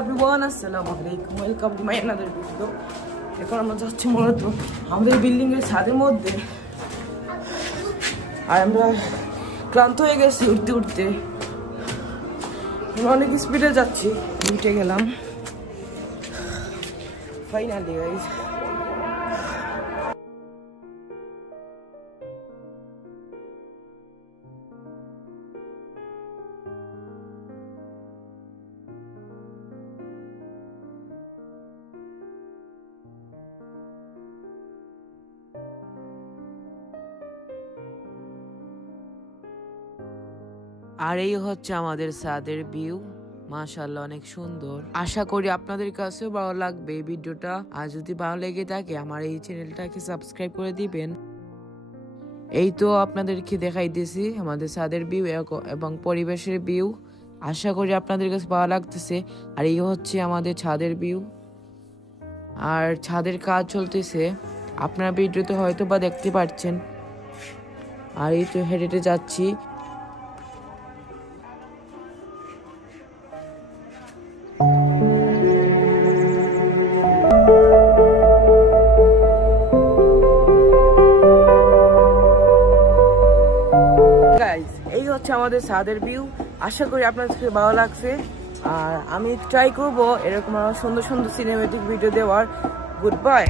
everyone, আসসালামু আলাইকুম, welcome to my another video. এখন আমরা যাচ্ছি মূলত আমাদের বিল্ডিং এর ছাদের মধ্যে, আর আমরা ক্লান্ত হয়ে গেছি উঠতে উঠতে। আমরা অনেক স্পিডে যাচ্ছি, উঠে গেলাম ফাইনালি গাইস। আর এই হচ্ছে আমাদের ছাদের ভিউ, মাশাআল্লাহ অনেক সুন্দর। আশা করি আপনাদের কাছেও ভালো লাগবে এই ভিডিওটা। আর যদি ভালো লেগে থাকে আমার এই চ্যানেলটাকে সাবস্ক্রাইব করে দিবেন। এই তো আপনাদেরকে দেখাইতেছি আমাদের ছাদের ভিউ এবং পরিবেশের ভিউ। আশা করি আপনাদের কাছে ভালো লাগতেছে। আর এই হচ্ছে আমাদের ছাদের ভিউ, আর ছাদের কাজ চলতেছে, আপনারা ভিডিওতে হয়তো বা দেখতে পাচ্ছেন। আর এই তো হেঁটে হেঁটে যাচ্ছি। এই হচ্ছে আমাদের ছাদের ভিউ। আশা করি আপনাদের ভালো লাগছে। আর আমি ট্রাই করবো এরকম সুন্দর সুন্দর সিনেমেটিক ভিডিও দেওয়ার। Good bye.